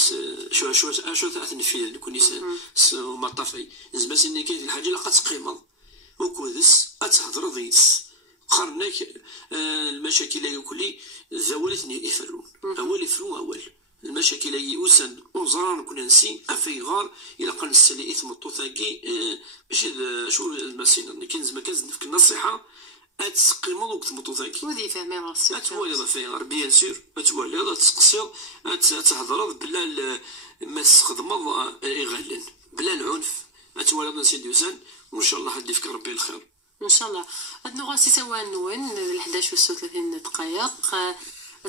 شو تنفيذ كون مطافي زعما سني كاين الحاجه اللي قتقيمض وكودس اتهضر ضيس قرناك المشاكل يكلي ذولتني يفرون اول يفرون اول المشاكل يوسن وزران كنا نسي افيغار الى قن السلي اثم الطوثاقي باش شو المسين كاين زعما كنزنفك النصيحه اتسقيمو وقت مطوثاقي ودي فهمي راسي اتوالي فيغار بيان سور اتوالي تسقسيض تهضر بلا ما تخدمض يغلن بلا العنف اتوالي سيدي يوسن وان شاء الله حد يفكر ربي الخير ان شاء الله. هاد نغاسي سوا نون 11 و 36 دقائق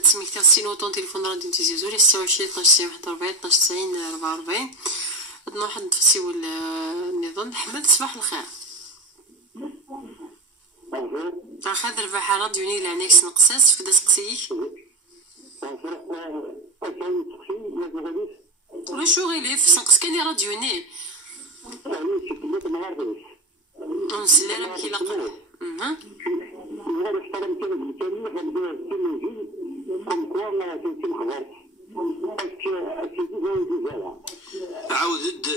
تسميك تاع السينوطون تليفون راديو تيزيزوري 26 12 41 12 90 44 هاد واحد نفسيو النظام حمد صباح الخير اخذ ربح راديوني لعنيك نقصاص في دسقسيك وشو غيليف سنقص كاني راديوني نسلي كي لقى عاود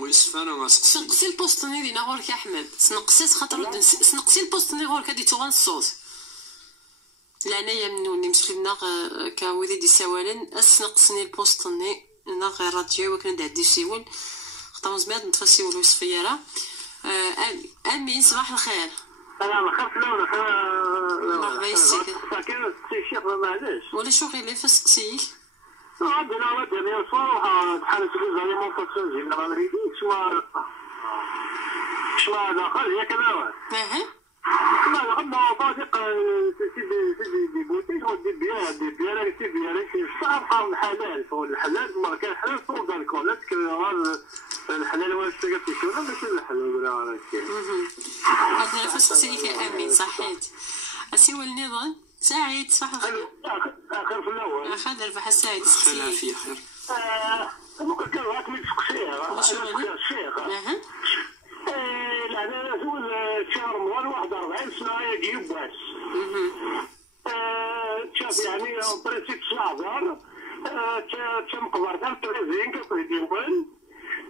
ويسفارة سنقسي البوستوني دينا غورك يا احمد سنقسيس خاطر سنقسي البوستوني غورك هادي توغان الصوت لعنايا منوني مسلمنا كاودي دي سوالن اسنقسني البوستوني انا غير راديو وكنا دعدي سيول خاطر زعما نتفسيولو الصفيره امين صباح الخير. سلام خف لونا مرحبا يسيك ساكن الشيخ معليش ولا شو غير لي فسقسيك عندنا راه صراحه بحال زي ما فكرت جينا ما نريدش شو هذا خلي ياك انا ما غدا صادق سيدي بوتيش ودي بيا في الصحه الحلال فوق الحلال ما كان حلال فوق ذلك ولا تكرر الحلال واش تلقى شو ماشي الحلال ولا راك هاد نفس سيدي امين صحيت اسيو النظام سعيد صح اخر في الاول اخذ ربح السعيد خير في خير ممكن كان راك الشيخ لا زول شهر رمضان 41 سنه يجيب باس شاف يعني بريسيك شهر تم قبرتها تريزين كيف يقول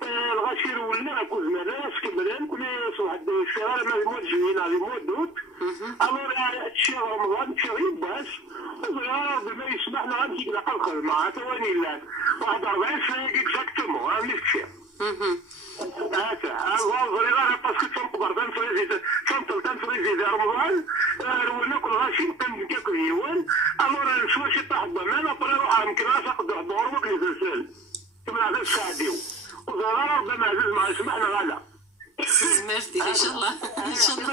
الغاش هادشي رولنا كل زمان كبران كل واحد الشهر ما الموت جوين على الموت دوت الور هادشي رمضان مشي غير باس يا ربي ما يسمح لنا غنمشي نلقى الخدمه عا ثواني لا واحد 40 سنه اكزاكتومون راه نفسي هذا باسكو تنقبر تنفريزي رمضان رولنا كل غاشي كنكاكل هيوان الور شويه شي طاح الضمان ابري نروح يمكن ناخذ الدور وكل زلزال كما هذا الساعديو وزرار ربما عزيز ما يسمحنا غلا مجدي ان شاء الله ان شاء الله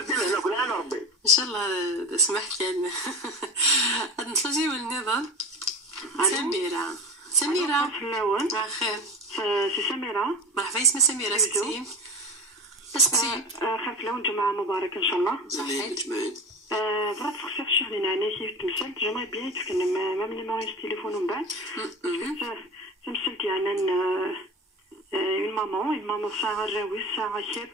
ان شاء الله اسمح لنا نتلاقيو النظام سميرة خير سي سميرة مرحبا اسمها سميرة سكسي خير لون جمعة مبارك ان شاء الله اجمعين بغيت تخصي في الشهر يعني كيف تمثلت جمعي بيان تكلم ما من نيميرو التليفون ومن بعد تمثلت يعني une maman ساعة الراوي ساعة كيف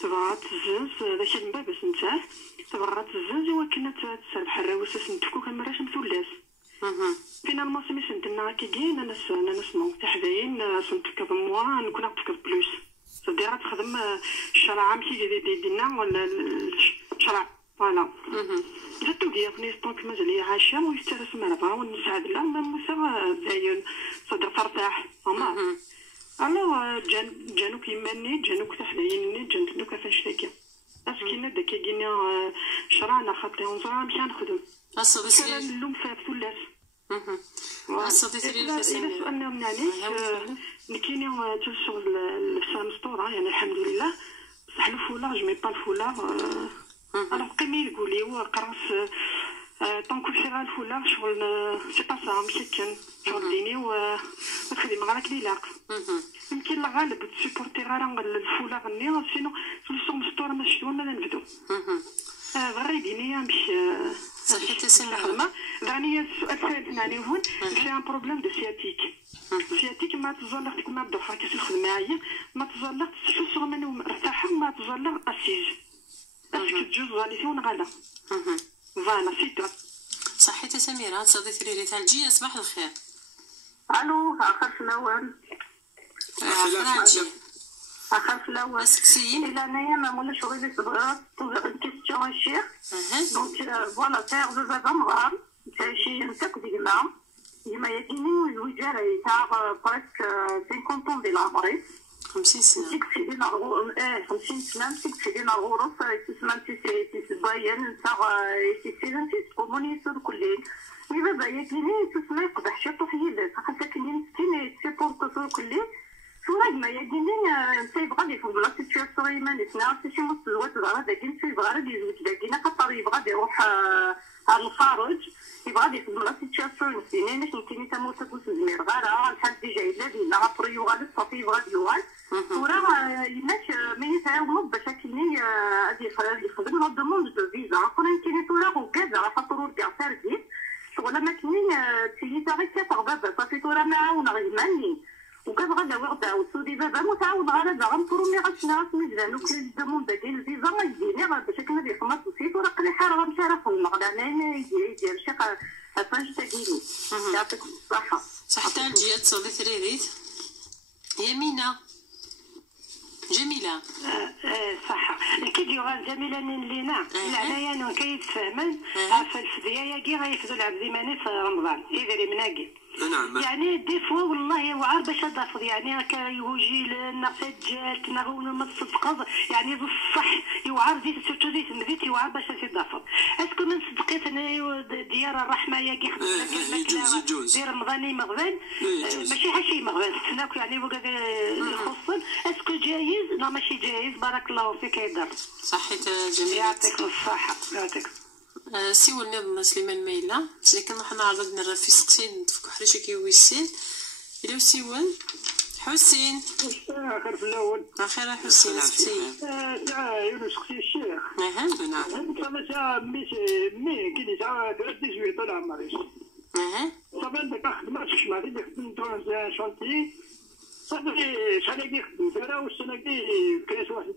تبغى تزز داك المبا باش نتاع تبغى تزز ولكن تسربح الراوي سنتفكو كنمراش مثلث فينالمون سمي سنتنا كي كاين انا نسمو تحداين سنتفكر موا نكون نتفكر بلوس صديرة تخدم الشرع ماشي ديالنا ولا الشرع فوالا زدتو ديالني طونك مازال عايشه ويسترس مربا ونسعد لا ما مسا داين صدر ترتاح ماما الو جانوك يماني جانوك تحدايني جانوك فاش تاكي اسكينا داك كاينا شرعنا خاطري ونزرا مشى نخدم الصديق اللوم فيها فلاس الصديق اللي فاسمي انا منعنيش كاينين الشغل المسطوره يعني الحمد لله بصح الفولا جو مي با الفولا الوغ قيمي يقولي هو قراص طونكو شغال الفولا شغل سي با سا مسكن شغل ديني وتخدم غير كلي لاق يمكن الغالب تسيبورتي غير الفولا غني سينو سوليسيون مسطوره ما شفتو ماذا نبدو غير ديني مش صحيت الخدمه يعني السؤال الثالث يعني هون في ان بروبليم دو سياتيك ما تزلقت ما بدو حركه الخدمه هي ما تزلقت شو صغمن مرتاحه ما تزلق اسيج اسكو تجوز غالي فين غالا فوالا سيتو صحيت سميرة صديقتي لي تاع الجي صباح الخير الو اخر في الاول اخر في الاول سكسي الى انايا ما مولاش غير تبغى كيستيون الشيخ دونك فوالا تاع زعما مغار تاع شي نتاك ديما يجيني الوجاره تاع بريسك 50 طون ديال العمري 50 سنة تكفينا 50 سنة تكفينا الغرف تسمى تبين تاع تسيلن تكوني سور كلين إذا بايتني تسمى قبح شي طفيل حتى كاين ستين سيبورت سور كلين شو ما يجيني تيبغى لي فوق لا سيتواسيون يماني سنا شي مسلوات زعما داكين تيبغى غير يزوج داكين خاطر يبغى يروح على الخارج يبغى لي فوق لا سيتواسيون سنين كايني تموت زمير غير الحال ديجا الا دينا عطريو غادي صافي يبغى يوال وراه يناش ما يتعاونوا باش كايني غادي يخدم لا دوموند دو فيزا كون كايني تورا وكذا راه خاطرو كاع ساردين شغل ما كاين تيجي غير كتر بابا صافي تورا معاون غير ماني وكتبغى داوي غدا وسودي بابا متعاون على دا غنفرمي غشنا مزيان وكاين دوموند ديال الفيزا ما يديني باش كنا دي خمس وسيت ورا قلي حاره غنمشي راه في المغدا انا يدير شي فاش تاكيني يعطيك الصحه صح تاع الجيات صديق ريريت يمينة جميلة صح الكيديو جميلة لينا العناية انا كيتفاهمن عارفه الفديه ياكي غيفدو العبد زيماني في رمضان يدير مناكي يعني دي فوا والله وعار باش تضافض يعني كيوجي لنا سجل كنا غول ما تصدق يعني بصح يوعر زيت سيرتو زيت نبيت يوعر باش تضافض اسكو من صدقيت انا ديال الرحمه ياكي خدمت ديال رمضاني مغبان ماشي حاشي مغبان سناك يعني خصن اسكو جايز لا ماشي جايز بارك الله فيك يدار صحيت جميلة يعطيك الصحه يعطيك سيوا النظام سليمان مايلة لكن حنا عرضنا نرى في سقسين تفكو حريشة كيويسين إلو سيوان حسين آخر في الأول آخر حسين سقسي يونس سقسي الشيخ نعم سا مي كيدي سا 18 طلع مريض طبعا داك خدمة شمالي اللي خدمت شونتي صافي شحال هادي خدمت أنا والسنة دي كاس واحد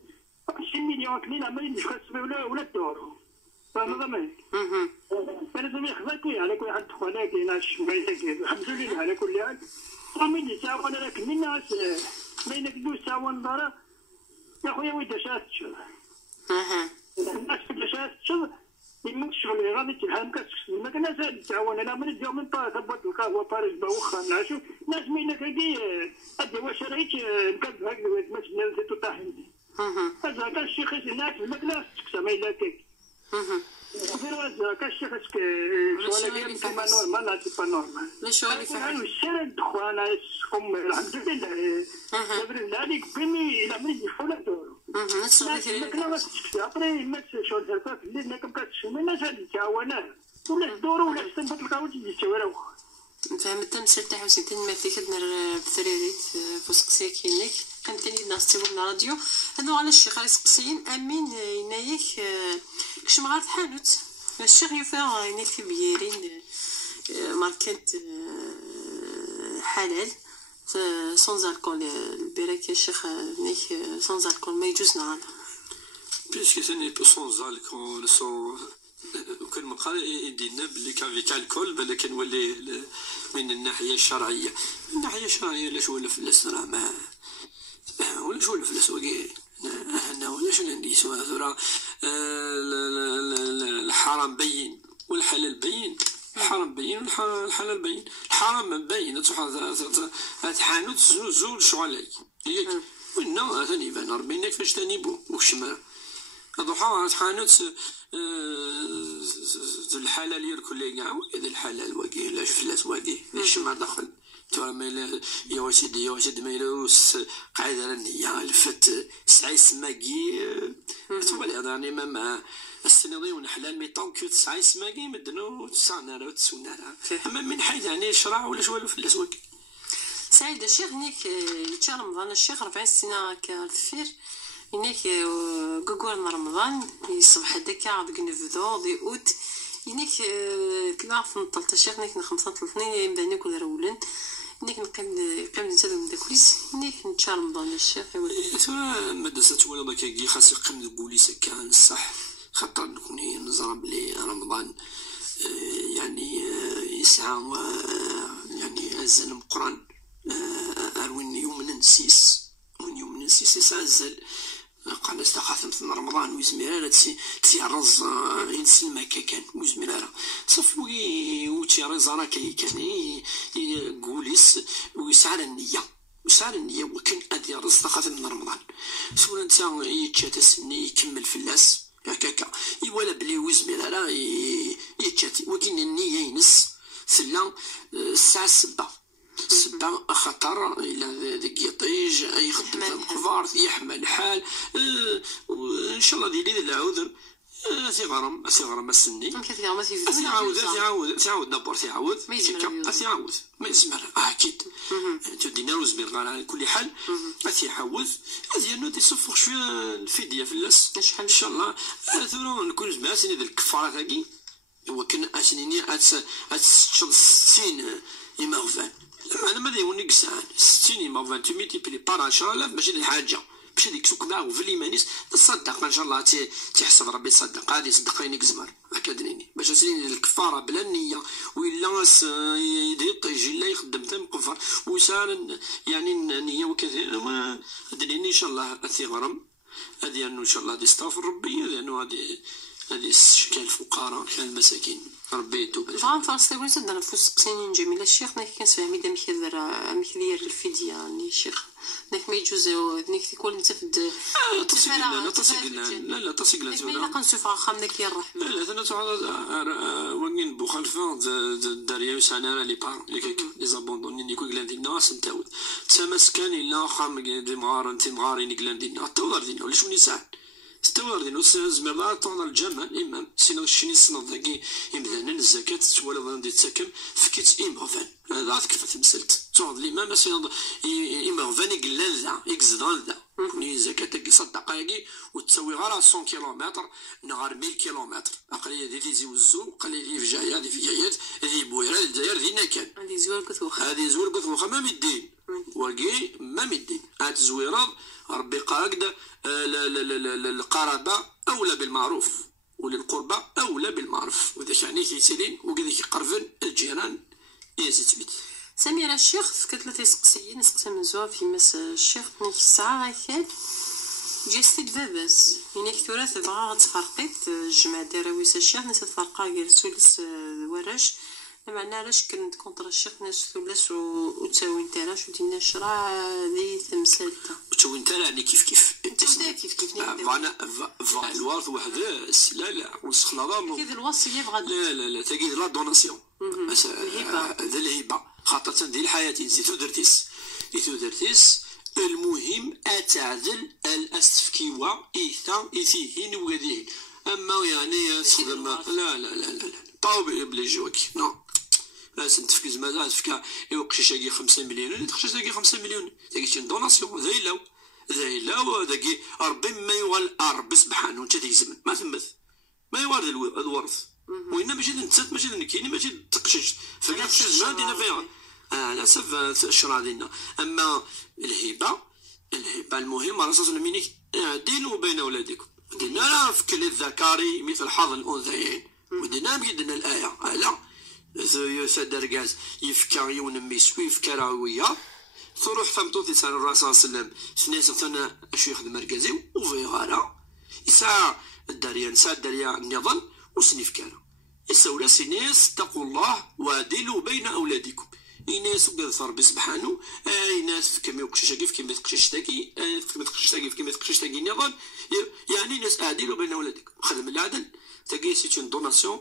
20 مليون كلين عمالين باش كتسمي ولا الدور فما ضمن انا زعما خذاكي على كل حد خونا كاين شويه الحمد لله على كل حال ومن يساوي انا لكن الناس بينك دوس تعاون دارا يا خويا ويدا شات تشوف الناس كلها شات تشوف يمكن الشغل غادي تفهم كتشوف ما كنا زاد تعاون انا من اليوم من طارت بوات القهوه باريس واخا نعشو ناس مينا كي ادي واش ريت نكذب هكذا ما تنال زيتو طاحن هذا كان الشيخ الناس ما كناش تكسى ما الا كيك هذا كان الشيخ سؤال كيما نورمال لا تي با نورمال لا شو اللي فعل الشارع الدخان الحمد لله تبرز عليك بني الى من يدخل دور نفس ما كنا تكسى ابري ما شو الزرفه في الليل ما كنتش ما زاد تعاونات ولا الدور ولا استنبط القهوه تجي تشاورا فهمت مسلت حسين تاني ما فيك دنا بثريريت فسقسي كينك كان تاني الناس تقولنا راديو هادو على الشيخ على سقسيين امين ينايك كش مغار حانوت الشيخ يفا ينايك في بيارين ماركات حلال سونز الكول البراك يا شيخ ينايك سونز الكول ما يجوز نعم بيسكي ثاني سونز الكول سون وكان مقال يدينا بلي كافيك الكول بلا كنولي من الناحيه الشرعيه من الناحيه الشرعيه لا شو ولا فلس راه ما ولا شو ولا فلس وكي انا ولا شو نديسو هذورا الحرام بين والحلال بين الحرام بين والحلال بين الحرام بين تحانوت زول شغالي ياك وإنه ثاني يبان ربي كيفاش تانيبو وكشمال الضحى تحانوت الحلال يركل لي كاع وكذا الحلال واقي لا فلاس واقي الشمع دخل ترى ما يا وسيدي ما يلوس قاعده رانيه لفت سعيس ماكي تقول يعني ما السنيضي ونحلال مي طونك سعيس ماكي مدنو تسعنا راه تسونا اما من حيث يعني الشرع ولا شوالو فلاس واقي سعيد الشيخ هنيك يتشال رمضان الشيخ 40 سنه كالفير هناك قوقورنا رمضان يصبح هداكا ديك نفذو دي اوت هناك كلا في 13 هناك 35 يبدا كل رولن هناك نقيم نتسالو من داكويس هناك نتشال رمضان الشيخ ترى مدرسة ولا داك خاص يقيم نقولي سكان الصح خاطر نكوني نزرى بلي رمضان يعني يسعى يعني أزل القرآن أروين يوم ننسيس من يوم ننسيس يسعزل قال استخاثمت من رمضان ويزميرا تيعرز ينسي المكا كان ويزميرا صفوي وتيعرز راه كان يقوليس ويسعى النية وكان ادي رز استخاثم من رمضان سولا انت يتشات السني يكمل في اللاس هكاكا يولا بلي ويزميرا راه يتشات ولكن النية ينس ثلا الساعة 7 خطر الى ذاك يطيج يخدم الكبار يحمل الحال ان شاء الله ديري العذر ثغرم السني تعاود دابور تعاود ما يزمر اكيد تدينا وزمير على كل حال يعاود هذه انه تصفق شويه الفديه في اللاس ان شاء الله ثورا نكون جماعه سني ذا الكفاره تاعي وكان اسنيني 60 يموفان أنا ما دايوني كسان 60 يموفان تميتيبلي بار 10000 ماشي دي حاجة باش هذيك سوق معاه في الإيمانيس تصدق إن شاء الله تيحسب ربي تصدق هادي صدقيني كزمر هكا دريني باش سنين الكفارة بلا النية وإلا يجي لا يخدم تم كفر ويسال يعني النية وكذا ما دريني إن شاء الله أثيغرم هذه أنه إن شاء الله هذه استغفر ربي لأنه هذه كان الفقراء كان المساكين ربي يتوب فهم فرصة يقول سدنا نفوس قسينين جميلة الشيخ ناك كان سفهمي دا مكذير الفدية يعني الشيخ ناك ما يجوز ناك تكون نتفد لا تصيق لنا ناك ما يلا قنسوف عخام ناك يرحم لا ثنا تعالى وين بوخالفة داريا وسعنا لي بار لي زابوندوني نيكو غلاندينا سنتاود تمسكن إلا خام دي مغار انت مغارين غلاندينا تولر دينا ولا شوني ساعد استوار دينو زمرنا طعنا الجمال إمام سينا الشيني السنة ذاكي إمدانا الزكاة تولد غادي تسكم فكيت إمغفان هذا كيف تمثلت تعود الإمام سينا إمغفان يقلان ذا يقزدان ذا كوني الزكاة تاكي صدقا ياكي وتسوي غير 100 كيلومتر نهار 1000 كيلومتر أقلية دي تيزي وزو قليل في جاية دي في جايات ذي بويرة الجزائر ذي نكال هذه زوار كثوخة هذه زوار كثوخة ما مدين وكي ما مدين هاد زويرات ربي قاعد القرابة أولى بالمعروف وللقربى أولى بالمعروف وذا يعني كيسالين وكذا كيقرفن الجيران يزيد بيت سميرة الشيخ فكت لا تيسقسيين نسقسي من زوا في مس الشيخ نيك الساعة غاكال جاستي باباس يعني كثورة تبغى تفرقيت الجماعة دراويس الشيخ ناس تفرقا غير سولس وراش معناها علاش كنت كونتر الشيخ ناس ثلاث وتساوي تالاش ودينا شرا ذي تمثالته وتساوي انت يعني كيف كيف فانا الوارث وحده لا والسخلاضه كيف الوصيه بغا لا تجي لا دوناسيون هذا الهبه خاطر ديال الحياه زيتو درتيس المهم اتعدل الاستفكيوا ايثيهين وغاديين اما يعني تخدم لا طاوب بلي جوكي نو لازم تفكز ماذا تفكا يوقش شاقي 5 مليون تخشى شاقي 5 مليون تاكي دوناسيون ذايلاو داكي ربي ما يوال ربي سبحانه انت تيزمن ما ثمث ما يوال الورث وإنما ماشي نتسات ماشي نكيني ماشي تقشش فكتقشش ما دينا فيها على حسب الشرع ديالنا اما الهبه المهم على اساس منك دينوا بين اولادكم دينا فك للذكر مثل حظ الانثيين ودينا بيدنا الايه على يسد رقاز يفكا يونميس ويفكا راويه تروح ثمتو في سال الرسول صلى الله عليه وسلم سنيس ثنا شو يخدم مركزي وفي غالا يسعى الدريا النظام وسنيف كان يسولا سنيس تقوا الله وعدلوا بين اولادكم الناس وقال ربي سبحانه ناس كما يقشش كيف كما تقشش تاكي كما تقشش تاكي كما تقشش تاكي النظام يعني ناس اعدلوا بين اولادكم خدم العدل تاكي سيتون دوناسيون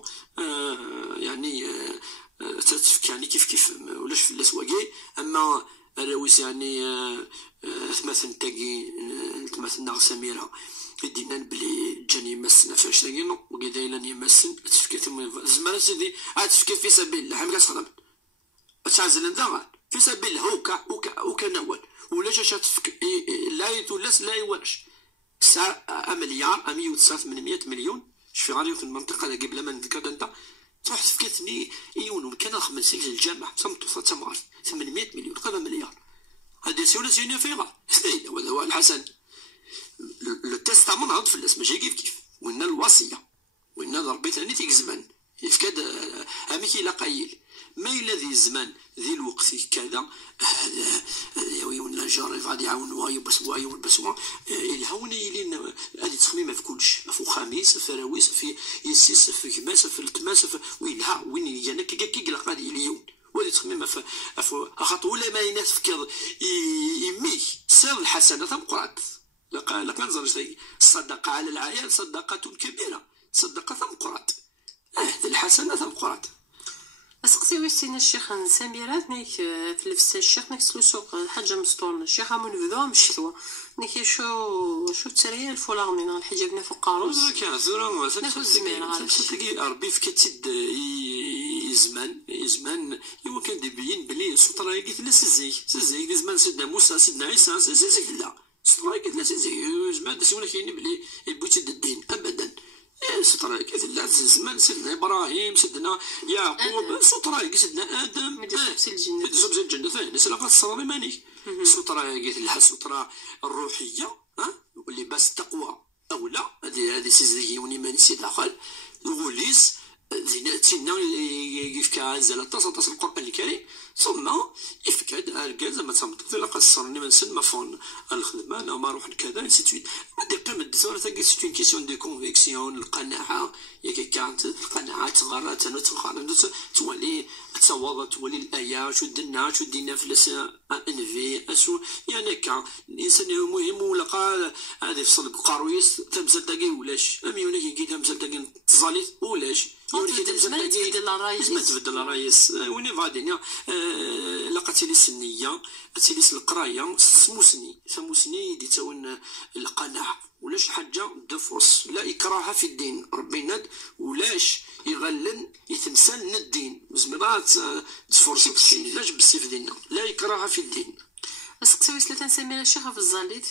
يعني تتفك يعني كيف ولاش في الاسواقي اما الرويس يعني مثلا تاكي مثلا سميره دينا بلي جاني يمسنا فاش تاكي وكذا الا يمسن تفكر ثم زمان سيدي تفكر في سبيل الله حنا كتخدم تعزل انت في سبيل الله هوكا نول ولا جا تفك لا يتولس لا يولش ساعة مليار 108 مليون شفي غادي في المنطقة هذا قبل ما نذكر انت تروح تفكرتني يونو كان خمس سنين الجامعة صمتو تمار 800 مليون قبل مليار هذه سيولا سينا فيها هذا هو الحسن التستامون عاد في الاسم ماشي كيف وإن الوصية وإن ربي ثاني تيكزمان يفكاد هاميكي لا قايل ما الذي الزمان ذي الوقت كذا ولا جاري غادي يعاونوا يبسوا يلبسوا الهوني يلين هذه تخميمه في كلش في خميس في فراويس في يسيس في كماس في التماس وينها وين يجينا كي غادي اليوم وهذه تخميمه في خاطر ولا ما ينفكر يمي سر الحسنه ثمقرات لقى نزرج الصدقه على العيال صدقه كبيره صدقه ثمقرات الحسنه ثمقرات اسقسي واش سينا الشيخ سميرات نيك في لفس الشيخ نيك سلوسوق حاجه مسطورنا الشيخ من نبداو مشتوا نيك شو تسريه الفولار من الحجاب فوق قاروس كاع زوره تلقي ربي في كتد زمان هو كان ديبين بلي سطرا قلت لا سيزي زمان سيدنا موسى سيدنا عيسى سيزي لا سطرا قلت لا سيزي زمان دسونا كاين بلي يبوت الدين ابدا سطرا كيف لا زمان سيدنا ابراهيم سيدنا يعقوب سطرا سيدنا ادم مدزوب زي الجنه ثاني سلاقه الصرامي ماني سطرا قلت لها سطرا الروحيه واللي باس التقوى او لا هذه سيزي وني سي داخل الغوليس زيناتنا يفكا زال تصل القران الكريم ثم يفكاد الكاز ما تصمت لا قصرني من سن ما فون الخدمه انا ما نروح كذا سيتويت ما دير الدكتور تاكي سيت اون كيسيون دو كونفيكسيون القناعه ياك كانت القناعه تغرات تولي تصوض تولي الايه شو درنا شو دينا فلس انفي اسو يعني كان الانسان مهم ولا قال هذه في صدق قارويس تمثل تاكي ولاش امي ولا كي تمثل تاكي تزاليت ولاش زمان تبدل الرايس وين فادين لقات لي السنيه تيلي القرايه سموسني دي تاون القناعه ولاش حاجه دفرس لا اكراه في الدين ربي ناد ولاش يغلن يتمثل الدين زمرات تفرس السن لاش بالسيف ديالنا لا اكراه في الدين اسك سويس لا تنسمي الشيخ في الزاليت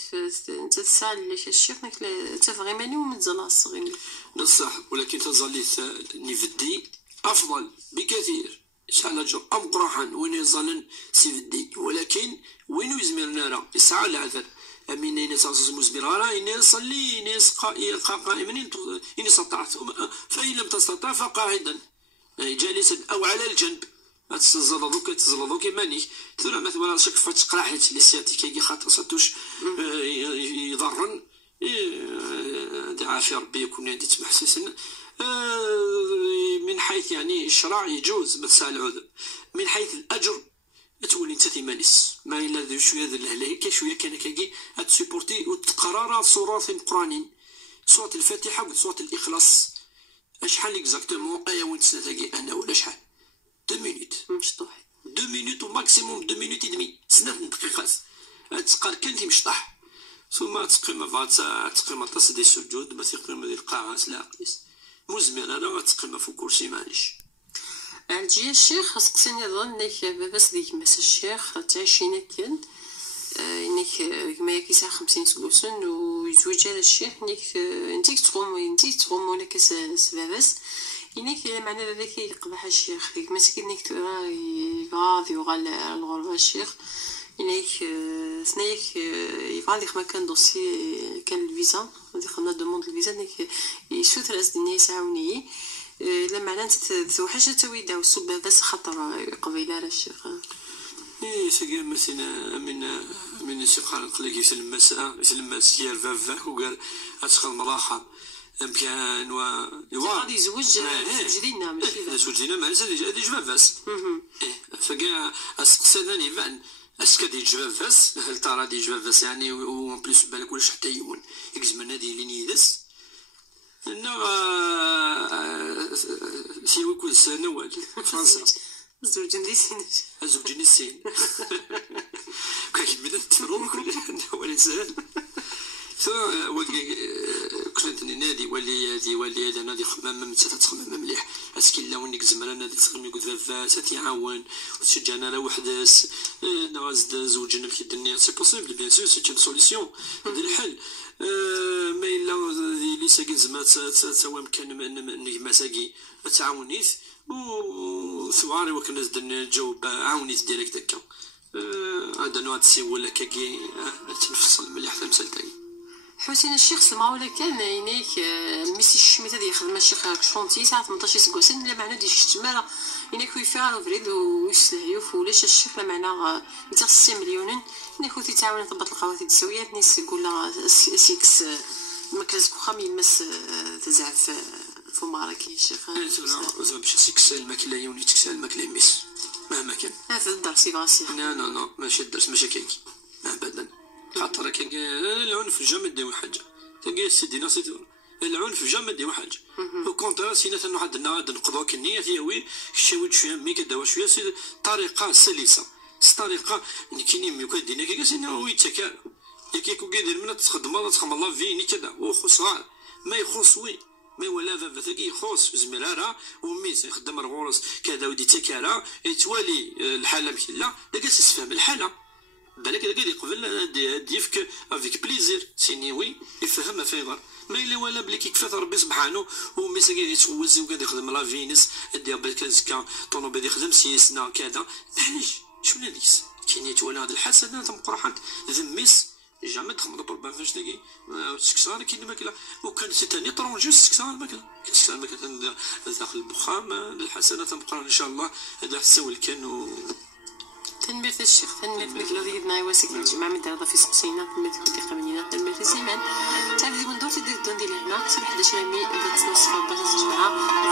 انت تسال ليش الشيخ نك تفغيماني ومتزلا الصغير بصح ولكن تزاليت نيفدي افضل بكثير شحال اجر ام قرحان وين يظلن سيفدي ولكن وين يزمرنا راه يسعى العذر امين ينس مزبرارا يصلي ينس قائما ان استطعت فان لم تستطع فقاعدا جالسا او على الجنب تزلطو كيمانيك ترى مثلا شك فتقرا حيت لي سياتيكي خاطر ساتوش يضرن عافية ربي يكون عندي تمحسسن من حيث يعني الشرع يجوز بس على العذر، من حيث الأجر تولي انت تيمانيس ما الا شويه د الهلاك شويه كان كاكي تسيبورتي وتقرا سورة قرانين، سورة الفاتحة وسورة الإخلاص. شحال اكزاكتومون ايا وين تسنى انا ولا شحال 2 مينوت مشطوح 2 مينوت وماكسيموم 2 مينوت ادمي 2 دقيقات تقال كان تيمشطح ثم تقيم تقيم طاس دي السجود باش يقيم ديال القاعة لا قيس مزمن انا تقيم فوق كلشي معليش. عندي الشيخ سقسيني ظن انك بس ديك مس الشيخ تعيشينا كان انك ما يكيسا 50 سكوسن ويزوج على الشيخ انك انتيك تقوم ولا كاس سبابس انك معنى هذاك يقبح الشيخ ديك مسكين انك غادي وغال الغربه الشيخ انك ثنيك يبغى يخدم كان دوسي كان الفيزا غادي خدنا دوموند الفيزا انك يشوف راس الدنيا يساعوني لما انا توحش تويدا وسب بس خطر قبيله على الشيخ سير مثلا من الشيخ قال لك يسلم سير فاف وقال اتخذ مراحه بكان غادي يزوج لينا ماشي زوج لينا ما هادي جباباس فكاع اسقساني فان اسكا دي جباباس هل ترى دي جباباس يعني اون بليس بالك واش حتى يون يكزمنا دي لينيدس انا سيوي كل سنه وال فرنسا زوجين دي سين زوجين السين كاين بدات تفرم كل ولا سهل كنت نادي ولي انا دي خمام تخمم مليح اسكي لا ونيك زمرا نادي تخمم يقول فاس تيعاون وتشجعنا على وحداس نوازد زوجنا في الدنيا سي بوسيبل بيان سور سي اون سوليسيون ديال الحل ما الا لي ساكي زعما تساوى مكان مساكي تعاونيت وثواري وكنا زدنا نجاوب عاونيت ديريكت هكا هذا نوع تسي ولا كاكي تنفصل مليح في المثال تاعي حسين الشيخ سما ولا كان عينيك ميسي الشميته ديال يخدم الشيخ شونتي ساعه 18 سكوسن لا معنى ديال الشتماله انك يفعل فريد ويسلهيوف ولاش الشيخ لا معنى يتا 6 مليون انك تيتعاون يضبط القواتي الدسويه نيس يقول لها سيكس مكرزكو خام يمس تزعف في مراكش الشيخ زعما باش سيكس الماكله يوني تكسال الماكله يمس مهما كان هذا الدرس يباسي لا ماشي الدرس ماشي كيكي ابدا خاطر كان العنف جامد ديو حاجه تلقى سيدنا سيدي العنف جامد ديو حاجه وكونترا سينا واحد النهار نقضوا كنيه هي شويه شويه مي كداوا شويه طريقه سلسه طريقه كاينين مي كدينا كيكا سينا ويتكا كيكو كيدير من تخدم الله فيني كذا وخصها ما يخص وي ما ولا فافا ثقي يخص زمراره وميس يخدم الغرس كذا ودي تكالا يتوالي الحاله بكلا داك تفهم الحاله بالك داك يقبل ديفك افيك بليزير سيني وي يفهم فيغر ما الا ولا بلي كيكفى ربي سبحانه وميس يتوزي وقاعد يخدم لا فينس ديال بالك زكا طونوبيل يخدم سيسنا كذا معليش شنو هاديس كاين يتولى هاد الحسنات مقرحات ذميس جامي تخمر بالبان فاش تلاقي السكسار كاين الماكله وكان سي تاني طرونجي السكسار الماكله السكسار الماكله داخل البخام الحسنات مقران ان شاء الله هذا حساول كان تنمير الشيخ تنمير مثل ديالنا واسك الجماعه من دار في سقسينا تنمير كنتي قمنينا تنمير الزمان تعرف ديك ندور تدير الدون ديال هنا سي 11 مي بغات نصف بغات الجماعه